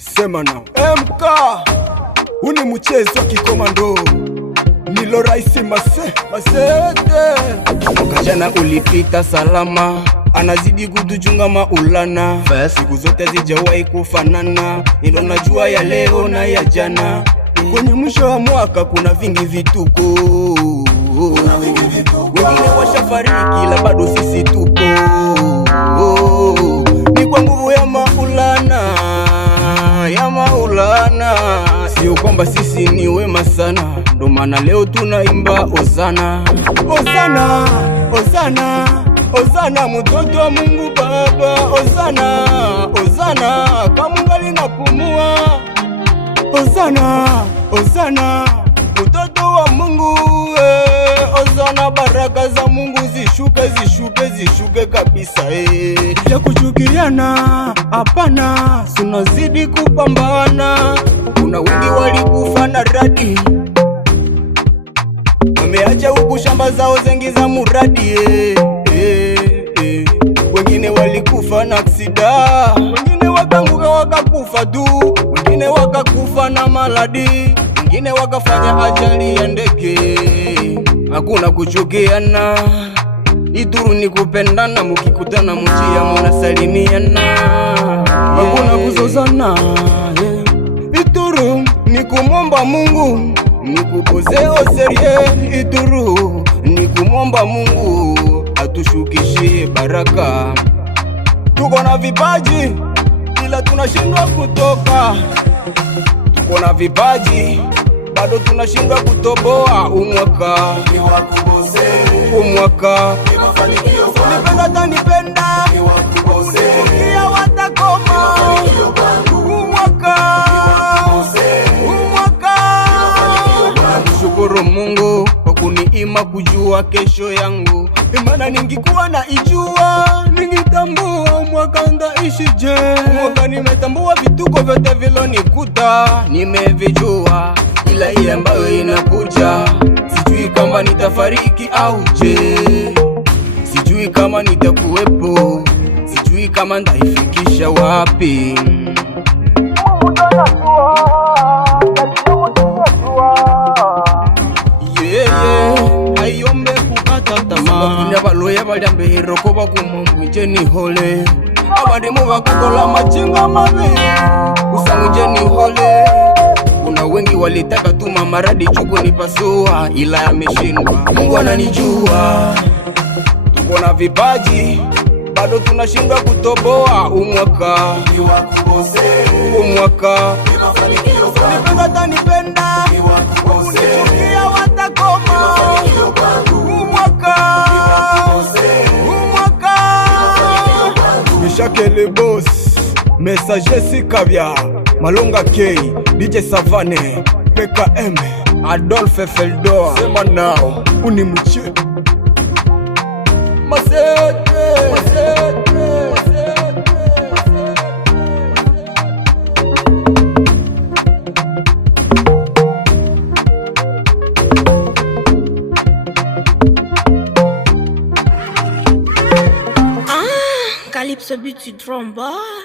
Sema nao MK, uni mchezo wa kikomando, Nilo Raisi Masete. Mwaka jana ulipita salama, anazidi kutuchunga maulana, siku zote zijawahi kufanana, ilo najua ya leo na ya jana. Kwenye mwisho wa mwaka kuna vingi vituko, wengine washafariki la bado sisi tupo. Ni kwa nguvu ya maulana, sio kwamba sisi ni wema sana, ndo maana leo tunaimba Hosana, Hosana, Hosana, Hosana mtoto wa Mungu Baba. Hosana, Hosana kama ngali napumua. Hosana, Hosana mtoto wa Mungu. Hosana baraka za Mungu zishuke, zishuke, zishuke kabisa. Ya kuchukiana hapana, tunazidi kupambana. Kuna wengi walikufa na radi, wameacha huku shamba zao zengi za muradi. Wengine walikufa na aksida, wengine wakanguka wakakufa tu, wengine wakakufa na maladi, wengine wakafanya ajali ya ndege. Hakuna kuchukiana, Ituru ni kupendana, mukikutana mujia munasalimiana. Hakuna kuzozana, Ituru ni kumomba Mungu, ni kupozeo serie. Ituru ni kumomba Mungu atushukishie baraka. Tuko na vipaji ila tunashindwa kutoka, tuko na vipaji bado tunashindwa kutoboa. Umwaka ni wakuboze, umwaka ni mafanikio. Nipenda tanipenda ni wakuboze, kia watakoma. Umwaka, umwaka. Namshukuru Mungu kwa kuniima kujua kesho yangu, imana ningikuwa na ijua, ningitambua mwaka ndaishije. Mwaka nimetambua vituko vyote vilonikuta, nimevijua, ila ile ambayo inakuja sijui kama nitafariki au je, sijui kama nitakuwepo, sijui kama ndaifikisha wapi. Ayombe kukata tamaa, kunya baloya balyambe hiroko bakumumwije nihole, abadimu bakukola machinga mabi usamuje nihole. Kuna wengi walitaka tuma maradi chuku nipasua, ila ameshindwa. Mungu ananijua, tuko na vipaji bado tunashindwa kutoboa. Umwaka ni wakuboze, umwaka ni mafanikio. Nipenda tanipenda ni wakuboze, kia watakoma. Umwaka, umwaka. Mishakele boss, Messager Sikabya, Malonga K, DJ Savane, PKM, Adolphe Feldor. Sema nao uni mche Masete, Masete. Calypso beat, tu trombes.